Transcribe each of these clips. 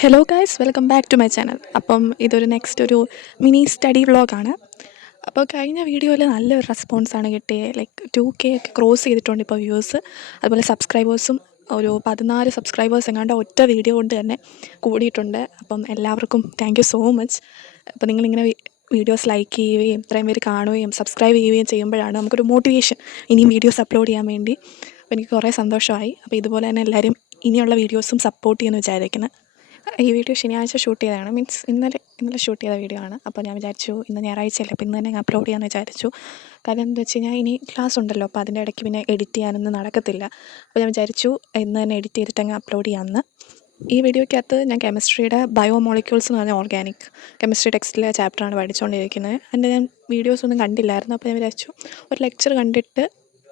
Hello guys, welcome back to my channel. അപ്പം ഇതൊരു next ഒരു മിനി സ്റ്റഡി വ്ളോഗാണ്. അപ്പോൾ കഴിഞ്ഞ വീഡിയോയിൽ നല്ലൊരു റെസ്പോൺസാണ് കിട്ടിയത്. ലൈക്ക് 2K ഒക്കെ ക്രോസ് ചെയ്തിട്ടുണ്ട് ഇപ്പോൾ വ്യൂവേഴ്സ്. അതുപോലെ സബ്സ്ക്രൈബേഴ്സും ഒരു 14 സബ്സ്ക്രൈബേഴ്സ് എങ്ങാണ്ട് ഒറ്റ വീഡിയോ കൊണ്ട് തന്നെ കൂടിയിട്ടുണ്ട്. അപ്പം എല്ലാവർക്കും താങ്ക് യു സോ മച്ച്. അപ്പോൾ നിങ്ങളിങ്ങനെ വീഡിയോസ് ലൈക്ക് ചെയ്യുകയും ഇത്രയും പേര് കാണുകയും സബ്സ്ക്രൈബ് ചെയ്യുകയും ചെയ്യുമ്പോഴാണ് നമുക്കൊരു മോട്ടിവേഷൻ ഇനിയും വീഡിയോസ് അപ്ലോഡ് ചെയ്യാൻ വേണ്ടി. അപ്പോൾ എനിക്ക് കുറേ സന്തോഷമായി. അപ്പോൾ ഇതുപോലെ തന്നെ എല്ലാവരും ഇനിയുള്ള വീഡിയോസും സപ്പോർട്ട് ചെയ്യുമെന്ന് വിചാരിക്കുന്നത്. ഈ വീഡിയോ ശനിയാഴ്ച ഷൂട്ട് ചെയ്തതാണ്, മീൻസ് ഇന്നലെ ഷൂട്ട് ചെയ്ത വീഡിയോ ആണ്. അപ്പോൾ ഞാൻ വിചാരിച്ചു ഇന്ന് ഞായറാഴ്ചയല്ലേ, അപ്പോൾ ഇന്ന് തന്നെ അപ്ലോഡ് ചെയ്യാമെന്ന് വിചാരിച്ചു. കാരണം എന്താ വെച്ച് കഴിഞ്ഞാൽ ഇനി ക്ലാസ് ഉണ്ടല്ലോ, അപ്പോൾ അതിൻ്റെ ഇടയ്ക്ക് പിന്നെ എഡിറ്റ് ചെയ്യാനൊന്നും നടക്കത്തില്ല. അപ്പോൾ ഞാൻ വിചാരിച്ചു ഇന്ന് തന്നെ എഡിറ്റ് ചെയ്തിട്ട് അങ്ങ് അപ്ലോഡ് ചെയ്യാമെന്ന്. ഈ വീഡിയോയ്ക്കകത്ത് ഞാൻ കെമിസ്ട്രിയുടെ ബയോമോളിക്യൂൾസ് എന്ന് പറഞ്ഞ ഓർഗാനിക് കെമിസ്ട്രി ടെക്സ്റ്റിലെ ചാപ്റ്ററാണ് പഠിച്ചുകൊണ്ടിരിക്കുന്നത്. അതിൻ്റെ ഞാൻ വീഡിയോസൊന്നും കണ്ടില്ലായിരുന്നു. അപ്പോൾ ഞാൻ വിചാരിച്ചു ഒരു ലെക്ചർ കണ്ടിട്ട്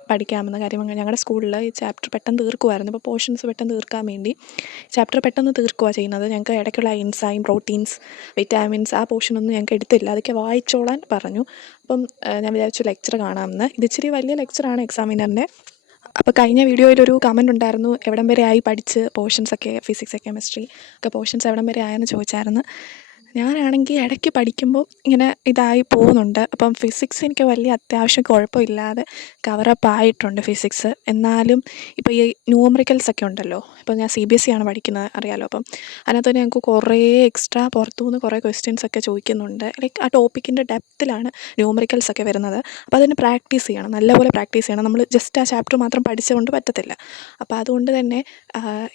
പഠിക്കാമെന്ന കാര്യം. അങ്ങനെ ഞങ്ങളുടെ സ്കൂളിൽ ഈ ചാപ്റ്റർ പെട്ടെന്ന് തീർക്കുമായിരുന്നു. ഇപ്പോൾ പോർഷൻസ് പെട്ടെന്ന് തീർക്കാൻ വേണ്ടി ചാപ്റ്റർ പെട്ടെന്ന് തീർക്കുകയാണ് ചെയ്യുന്നത്. ഞങ്ങൾക്ക് ഇടയ്ക്കുള്ള എൻസൈം, പ്രോട്ടീൻസ്, വിറ്റാമിൻസ് ആ പോർഷനൊന്നും ഞങ്ങൾക്ക് എടുത്തില്ല. അതൊക്കെ വായിച്ചോളാൻ പറഞ്ഞു. അപ്പം ഞാൻ വിചാരിച്ചു ലെക്ചർ കാണാമെന്ന്. ഇത് ഇച്ചിരി വലിയ ലെക്ചറാണ് എക്സാമിനറിൻ്റെ. അപ്പോൾ കഴിഞ്ഞ വീഡിയോയിലൊരു കമൻറ്റ് ഉണ്ടായിരുന്നു, എവിടം വരെ ആയി പഠിച്ച് പോർഷൻസൊക്കെ, ഫിസിക്സ്, കെമിസ്ട്രി ഒക്കെ പോർഷൻസ് എവിടം വരെ ആയെന്ന് ചോദിച്ചായിരുന്നു. ഞാനാണെങ്കിൽ ഇടയ്ക്ക് പഠിക്കുമ്പോൾ ഇങ്ങനെ ഇതായി പോകുന്നുണ്ട്. അപ്പം ഫിസിക്സ് എനിക്ക് വലിയ അത്യാവശ്യം കുഴപ്പമില്ലാതെ കവറപ്പ് ആയിട്ടുണ്ട് ഫിസിക്സ്. എന്നാലും ഇപ്പോൾ ഈ ന്യൂമറിക്കൽസ് ഒക്കെ ഉണ്ടല്ലോ, ഇപ്പോൾ ഞാൻ CBSE ആണ് പഠിക്കുന്നത്, അറിയാമല്ലോ. അപ്പം അതിനകത്ത് തന്നെ ഞങ്ങൾക്ക് കുറേ എക്സ്ട്രാ പുറത്തുനിന്ന് കുറേ ക്വസ്റ്റ്യൻസ് ഒക്കെ ചോദിക്കുന്നുണ്ട്. ലൈക്ക് ആ ടോപ്പിക്കിൻ്റെ ഡെപ്തിലാണ് ന്യൂമറിക്കൽസ് ഒക്കെ വരുന്നത്. അപ്പോൾ അതിന് പ്രാക്ടീസ് ചെയ്യണം, നല്ലപോലെ പ്രാക്ടീസ് ചെയ്യണം. നമ്മൾ ജസ്റ്റ് ആ ചാപ്റ്റർ മാത്രം പഠിച്ചുകൊണ്ട് പറ്റത്തില്ല. അപ്പോൾ അതുകൊണ്ട് തന്നെ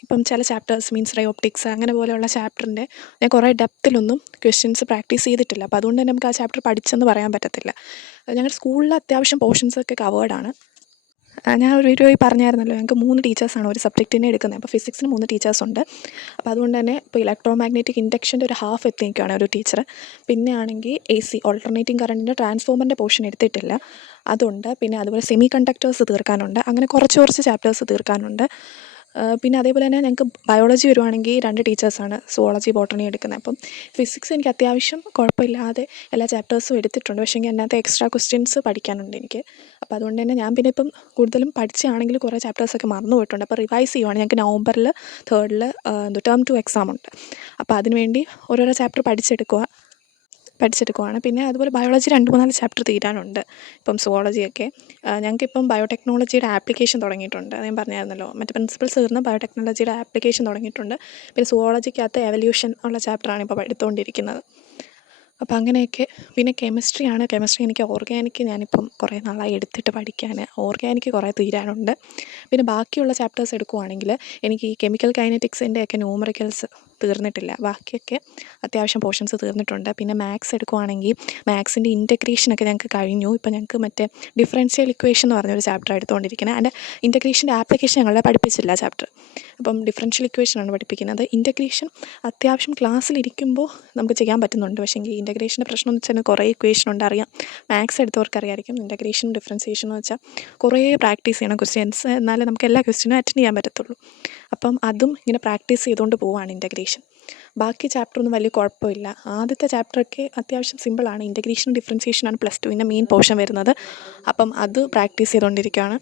ഇപ്പം ചില ചാപ്റ്റേഴ്സ്, മീൻസ് റയോപ്റ്റിക്സ് അങ്ങനെ പോലെയുള്ള ചാപ്റ്ററിൻ്റെ ഞാൻ കുറേ ഡെപ്തിലൊന്നും ക്വസ്റ്റ്യൻസ് പ്രാക്ടീസ് ചെയ്തിട്ടില്ല. അപ്പോൾ അതുകൊണ്ട് തന്നെ നമുക്ക് ആ ചാപ്റ്റർ പഠിച്ചെന്ന് പറയാൻ പറ്റത്തില്ല. ഞങ്ങളുടെ സ്കൂളിൽ അത്യാവശ്യം പോർഷൻസൊക്കെ കവേർഡാണ്. ഞാൻ ഒരു വീഡിയോയിൽ പറഞ്ഞായിരുന്നല്ലോ, ഞങ്ങൾക്ക് 3 ടീച്ചേഴ്സാണ് ഒരു സബ്ജക്റ്റിനെ എടുക്കുന്നത്. അപ്പോൾ ഫിസിക്സിന് 3 ടീച്ചേഴ്സുണ്ട്. അപ്പോൾ അതുകൊണ്ട് തന്നെ ഇപ്പോൾ ഇലക്ട്രോ മാഗ്നറ്റിക് ഇൻഡക്ഷൻ്റെ ഒരു ഹാഫ് എത്തിയൊക്കെയാണ് ഒരു ടീച്ചർ. പിന്നെ ആണെങ്കിൽ AC ഓൾട്ടർനേറ്റിംഗ് കറണ്ടിൻ്റെ ട്രാൻസ്ഫോമറിൻ്റെ പോർഷൻ എടുത്തിട്ടില്ല, അതുണ്ട്. പിന്നെ അതുപോലെ സെമി കണ്ടക്ടേഴ്സ് തീർക്കാനുണ്ട്. അങ്ങനെ കുറച്ച് ചാപ്റ്റേഴ്സ് തീർക്കാനുണ്ട്. പിന്നെ അതേപോലെ തന്നെ ഞങ്ങൾക്ക് ബയോളജി വരുവാണെങ്കിൽ 2 ടീച്ചേഴ്സാണ് സുവോളജി, ബോട്ടണി എടുക്കുന്നത്. അപ്പം ഫിസിക്സ് എനിക്ക് അത്യാവശ്യം കുഴപ്പമില്ലാതെ എല്ലാ ചാപ്റ്റേഴ്സും എടുത്തിട്ടുണ്ട്. പക്ഷേ എങ്കിൽ അതിനകത്ത് എക്സ്ട്രാ ക്വസ്റ്റ്യൻസ് പഠിക്കാനുണ്ട് എനിക്ക്. അപ്പോൾ അതുകൊണ്ട് തന്നെ ഞാൻ പിന്നെ ഇപ്പം കൂടുതലും പഠിച്ചാണെങ്കിൽ കുറേ ചാപ്റ്റേഴ്സൊക്കെ മറന്നു പോയിട്ടുണ്ട്. അപ്പോൾ റിവൈസ് ചെയ്യുവാണ്. ഞങ്ങൾക്ക് നവംബറിൽ 3rd ടേം 2 എക്സാം ഉണ്ട്. അപ്പോൾ അതിനുവേണ്ടി ഓരോരോ ചാപ്റ്റർ പഠിച്ചെടുക്കുവാണ്. പിന്നെ അതുപോലെ ബയോളജി 2-3 ചാപ്റ്റർ തീരാനുണ്ട്. ഇപ്പം സുവോളജിയൊക്കെ ഞങ്ങൾക്കിപ്പം ബയോടെക്നോളജിയുടെ ആപ്ലിക്കേഷൻ തുടങ്ങിയിട്ടുണ്ട്. അത് ഞാൻ പറഞ്ഞായിരുന്നല്ലോ, മറ്റേ പ്രിൻസിപ്പൾസ് തീർന്ന് ബയോടെക്നോളജിയുടെ ആപ്ലിക്കേഷൻ തുടങ്ങിയിട്ടുണ്ട്. പിന്നെ സുവോളജിക്കകത്ത് എവല്യൂഷൻ ഉള്ള ചാപ്റ്ററാണ് ഇപ്പോൾ എടുത്തുകൊണ്ടിരിക്കുന്നത്. അപ്പോൾ അങ്ങനെയൊക്കെ. പിന്നെ കെമിസ്ട്രി എനിക്ക് ഓർഗാനിക് ഞാനിപ്പം കുറേ നാളായി എടുത്തിട്ട് പഠിക്കാൻ. ഓർഗാനിക് കുറേ തീരാനുണ്ട്. പിന്നെ ബാക്കിയുള്ള ചാപ്റ്റേഴ്സ് എടുക്കുവാണെങ്കിൽ എനിക്ക് ഈ കെമിക്കൽ കൈനറ്റിക്സിൻ്റെ ഒക്കെ ന്യൂമറിക്കൽസ് തീർന്നിട്ടില്ല. ബാക്കിയൊക്കെ അത്യാവശ്യം പോർഷൻസ് തീർന്നിട്ടുണ്ട്. പിന്നെ മാത്സ് എടുക്കുവാണെങ്കിൽ മാത്സിൻ്റെ ഇൻറ്റഗ്രേഷനൊക്കെ ഞങ്ങൾക്ക് കഴിഞ്ഞു. ഇപ്പോൾ ഞങ്ങൾക്ക് മറ്റേ ഡിഫറൻഷ്യൽ ഇക്വേഷൻ എന്ന് പറഞ്ഞൊരു ചാപ്റ്റർ എടുത്തുകൊണ്ടിരിക്കുന്നത്. അതിൻ്റെ ഇൻറ്റഗ്രേഷൻ്റെ ആപ്ലിക്കേഷൻ ഞങ്ങളെ പഠിപ്പിച്ചില്ല ചാപ്റ്റർ. അപ്പം ഡിഫറൻഷ്യൽ ഇക്വേഷനാണ് പഠിപ്പിക്കുന്നത്. ഇൻറ്റഗ്രേഷൻ അത്യാവശ്യം ക്ലാസ്സിലിരിക്കുമ്പോൾ നമുക്ക് ചെയ്യാൻ പറ്റുന്നുണ്ട്. പക്ഷേ എങ്കിൽ ഇൻറ്റഗ്രേഷൻ്റെ പ്രശ്നം എന്ന് വെച്ചാൽ കുറേ ഇക്വേഷൻ ഉണ്ട്, അറിയാം. മാത്സ് എടുത്തവർക്ക് അറിയാമായിരിക്കും. ഇൻറ്റഗ്രേഷൻ, ഡിഫറൻസിയേഷൻ എന്ന് വെച്ചാൽ കുറേ പ്രാക്ടീസ് ചെയ്യണം ക്വസ്റ്റ്യൻസ്, എന്നാലേ നമുക്ക് എല്ലാ ക്വസ്റ്റ്യനും അറ്റൻഡ് ചെയ്യാൻ പറ്റത്തുള്ളൂ. അപ്പം അതും ഇങ്ങനെ പ്രാക്ടീസ് ചെയ്തുകൊണ്ട് പോവുകയാണ് ഇൻറ്റഗ്രേഷൻ. ബാക്കി ചാപ്റ്ററൊന്നും വലിയ കുഴപ്പമില്ല. ആദ്യത്തെ ചാപ്റ്ററൊക്കെ അത്യാവശ്യം സിമ്പിളാണ്. ഇൻറ്റഗ്രേഷൻ, ഡിഫറൻസിയേഷനാണ് +2 മെയിൻ പോർഷൻ വരുന്നത്. അപ്പം അത് പ്രാക്ടീസ് ചെയ്തുകൊണ്ടിരിക്കുകയാണ്.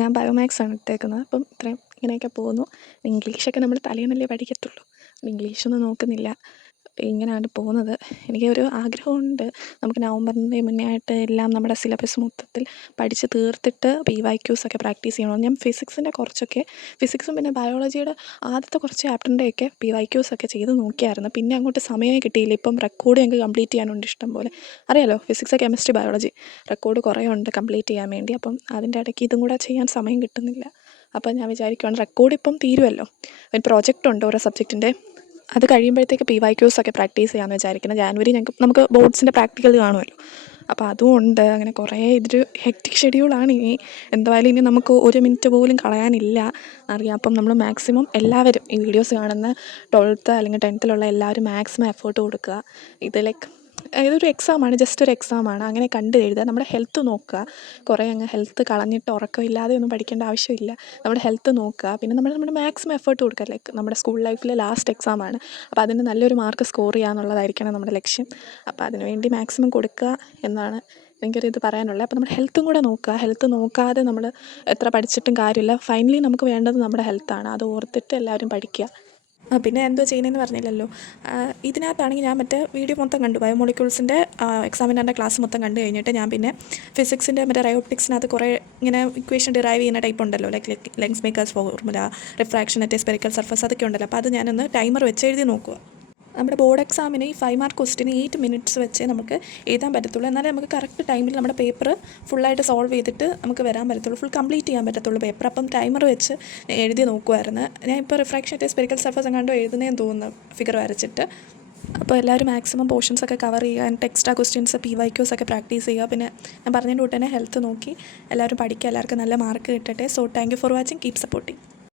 ഞാൻ ബയോമാത്സാണ് എടുത്തേക്കുന്നത്. അപ്പം ഇത്രയും ഇങ്ങനെയൊക്കെ പോകുന്നു. ഇംഗ്ലീഷൊക്കെ നമ്മൾ തലേന്നല്ലേ പഠിക്കത്തുള്ളൂ. ഇംഗ്ലീഷൊന്നും നോക്കുന്നില്ല, ഇങ്ങനെയാണ് പോകുന്നത്. എനിക്കൊരു ആഗ്രഹമുണ്ട്, നമുക്ക് നവംബറിൻ്റെ മുന്നേ ആയിട്ട് എല്ലാം നമ്മുടെ സിലബസ് മൊത്തത്തിൽ പഠിച്ച് തീർത്തിട്ട് PYQs ഒക്കെ പ്രാക്ടീസ് ചെയ്യണം. ഞാൻ ഫിസിക്സും പിന്നെ ബയോളജിയുടെ ആദ്യത്തെ കുറച്ച് ചാപ്റ്ററിൻ്റെയൊക്കെ PYQs ഒക്കെ ചെയ്ത് നോക്കിയായിരുന്നു. പിന്നെ അങ്ങോട്ട് സമയമേ കിട്ടിയില്ല. ഇപ്പം റെക്കോർഡ് ഞങ്ങൾക്ക് കംപ്ലീറ്റ് ചെയ്യാനുണ്ട് ഇഷ്ടം പോലെ. അറിയാലോ, ഫിസിക്സ്, കെമിസ്ട്രി, ബയോളജി റെക്കോർഡ് കുറേ ഉണ്ട് കംപ്ലീറ്റ് ചെയ്യാൻ വേണ്ടി. അപ്പം അതിൻ്റെ ഇടയ്ക്ക് ഇതും കൂടെ ചെയ്യാൻ സമയം കിട്ടുന്നില്ല. അപ്പം ഞാൻ വിചാരിക്കുകയാണ്, റെക്കോർഡ് ഇപ്പം തീരുമല്ലോ, ഒരു പ്രോജക്റ്റ് ഉണ്ട് ഓരോ സബ്ജക്റ്റിൻ്റെ, അത് കഴിയുമ്പോഴത്തേക്ക് PYQs ഒക്കെ പ്രാക്ടീസ് ചെയ്യാമെന്ന് വിചാരിക്കുന്നത്. ജാനുവരി നമുക്ക് ബോർഡ്സിൻ്റെ പ്രാക്ടിക്കൽ കാണുമല്ലോ. അപ്പോൾ അതും ഉണ്ട്. അങ്ങനെ കുറേ ഇതൊരു ഹെക്റ്റിക് ഷെഡ്യൂളാണ്. എന്തായാലും ഇനി നമുക്ക് 1 മിനിറ്റ് പോലും കളയാനില്ല, അറിയാം. അപ്പം നമ്മൾ മാക്സിമം എല്ലാവരും ഈ വീഡിയോസ് കാണുന്ന 12th അല്ലെങ്കിൽ 10th എല്ലാവരും മാക്സിമം എഫേർട്ട് കൊടുക്കുക. ഇത് ലൈക്ക് ഇതൊരു എക്സാമാണ്, ജസ്റ്റ് ഒരു എക്സാമാണ്. അങ്ങനെ കണ്ട് എഴുതുക. നമ്മുടെ ഹെൽത്ത് നോക്കുക. കുറേ അങ്ങ് ഹെൽത്ത് കളഞ്ഞിട്ട് ഉറക്കമില്ലാതെ ഒന്നും പഠിക്കേണ്ട ആവശ്യമില്ല. നമ്മുടെ ഹെൽത്ത് നോക്കുക. പിന്നെ നമ്മുടെ മാക്സിമം എഫേർട്ട് കൊടുക്കുക. ലൈക്ക് നമ്മുടെ സ്കൂൾ ലൈഫിലെ ലാസ്റ്റ് എക്സാമാണ്. അപ്പോൾ അതിന് നല്ലൊരു മാർക്ക് സ്കോർ ചെയ്യുക എന്നുള്ളതായിരിക്കണം നമ്മുടെ ലക്ഷ്യം. അപ്പോൾ അതിനുവേണ്ടി മാക്സിമം കൊടുക്കുക എന്നാണ് എനിക്കൊരിത് പറയാനുള്ളത്. അപ്പോൾ നമ്മുടെ ഹെൽത്തും കൂടെ നോക്കുക. ഹെൽത്ത് നോക്കാതെ നമ്മൾ എത്ര പഠിച്ചിട്ടും കാര്യമില്ല. ഫൈനലി നമുക്ക് വേണ്ടത് നമ്മുടെ ഹെൽത്താണ്. അത് ഓർത്തിട്ട് എല്ലാവരും പഠിക്കുക. പിന്നെ എന്തോ ചെയ്യുന്നതെന്ന് പറഞ്ഞില്ലല്ലോ. ഇതിനകത്താണെങ്കിൽ ഞാൻ മറ്റേ വീഡിയോ മൊത്തം കണ്ടു. ബയോമോളിക്യൂൾസിൻ്റെ എക്സാമിനറിൻ്റെ ക്ലാസ് മൊത്തം കണ്ടു കഴിഞ്ഞിട്ട് ഞാൻ പിന്നെ ഫിസിക്സിൻ്റെ മറ്റേ റയോപ്റ്റിക്സിനകത്ത് കുറേ ഇങ്ങനെ ഇക്വേഷൻ ഡിറൈവ് ചെയ്യുന്ന ടൈപ്പ് ഉണ്ടല്ലോ, like lengths makers formula, refraction at spherical surface, അതൊക്കെ ഉണ്ടല്ലോ. അപ്പോൾ അത് ഞാനൊന്ന് ടൈമർ വെച്ച് എഴുതി നോക്കുക. നമ്മുടെ ബോർഡ് എക്സാമിന് ഈ 5 മാർക്ക് ക്വസ്റ്റിന് 8 മിനിറ്റ്സ് വെച്ചേ നമുക്ക് എഴുതാൻ പറ്റത്തുള്ളൂ. എന്നാലേ നമുക്ക് കറക്റ്റ് ടൈമിൽ നമ്മുടെ പേപ്പർ ഫുള്ളായിട്ട് സോൾവ് ചെയ്തിട്ട് നമുക്ക് വരാൻ പറ്റത്തുള്ളൂ, ഫുൾ കംപ്ലീറ്റ് ചെയ്യാൻ പറ്റത്തുള്ളൂ പേപ്പർ. അപ്പം ടൈമർ വെച്ച് എഴുതി നോക്കുമായിരുന്നു. ഞാൻ ഇപ്പോൾ റിഫ്രാക്ഷൻ അറ്റ് സ്പെറിക്കൽ സർഫസ് എങ്ങാണ്ടോ എഴുതുന്നതെന്ന് തോന്നുന്നു, ഫിഗർ വരച്ചിട്ട്. അപ്പോൾ എല്ലാവരും മാക്സിമം പോർഷൻസൊക്കെ കവർ ചെയ്യുക, എന്നിട്ട് എക്സ്ട്രാ ക്വസ്റ്റ്യൻസ് PYQs ഒക്കെ പ്രാക്ടീസ് ചെയ്യുക. പിന്നെ ഞാൻ പറഞ്ഞതിൻ്റെ കൂട്ട് തന്നെ ഹെൽത്ത് നോക്കി എല്ലാവരും പഠിക്കുക, എല്ലാവർക്കും നല്ല മാർക്ക് കിട്ടട്ടെ. So thank you for watching, keep supporting.